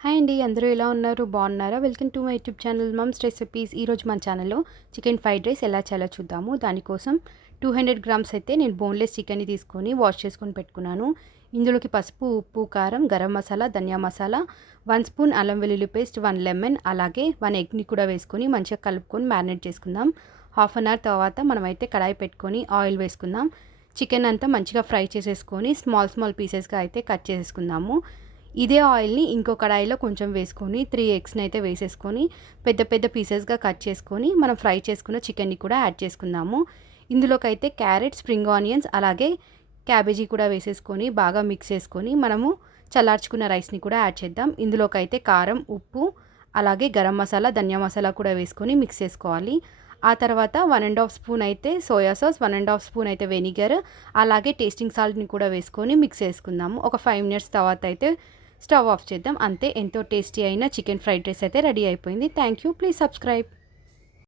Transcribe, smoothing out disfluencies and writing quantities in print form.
Hi అండి. అందరూ ఎలా ఉన్నారు? బాగున్నారా? Welcome to my YouTube channel mumps recipes. ఈరోజు మన ఛానల్‌లో చికెన్ ఫ్రైడ్ రైస్ ఎలా చేయాలో చూద్దాము. దానికోసం 200 గ్రామ్స్ అయితే నేను బోన్‌లెస్ చికెన్‌ని తీసుకొని వాష్ చేసుకొని పెట్టుకున్నాను. ఇందులోకి పసుపు, ఉప్పు, కారం, గరం మసాలా, ధనియా మసాలా, 1 స్పూన్ అల్లం వెల్లుల్లి పేస్ట్, 1 లెమన్, అలాగే 1 ఎగ్‌ని కూడా వేసుకొని మంచిగా కలుపుకొని మ్యారినేట్ చేసుకుందాం. హాఫ్ అన్ అవర్ తర్వాత మనమైతే కడాయి పెట్టుకొని ఆయిల్ వేసుకుందాం. చికెన్ అంతా మంచిగా ఫ్రై చేసేసుకొని స్మాల్ పీసెస్‌గా అయితే కట్ చేసేసుకుందాము. ఇదే ఆయిల్‌ని ఇంకో కడాయిలో కొంచెం వేసుకొని 3 ఎగ్స్‌ని అయితే వేసేసుకొని పెద్ద పీసెస్‌గా కట్ చేసుకొని మనం ఫ్రై చేసుకున్న చికెన్‌ని కూడా యాడ్ చేసుకుందాము. ఇందులోకైతే క్యారెట్, స్ప్రింగ్ ఆనియన్స్ అలాగే క్యాబేజీ కూడా వేసేసుకొని బాగా మిక్స్ చేసుకొని మనము చల్లార్చుకున్న రైస్‌ని కూడా యాడ్ చేద్దాం. ఇందులోకైతే కారం, ఉప్పు అలాగే గరం మసాలా, ధనియా మసాలా కూడా వేసుకొని మిక్స్ చేసుకోవాలి. ఆ తర్వాత 1 ½ స్పూన్ అయితే సోయా సాస్, 1 ½ స్పూన్ అయితే వెనిగర్ అలాగే టేస్టింగ్ సాల్ట్‌ని కూడా వేసుకొని మిక్స్ చేసుకుందాము. ఒక 5 మినిట్స్ తర్వాత అయితే స్టవ్ ఆఫ్ చేద్దాం. అంతే, ఎంతో టేస్టీ అయిన చికెన్ ఫ్రైడ్ రైస్ అయితే రెడీ అయిపోయింది. Thank you. Please subscribe.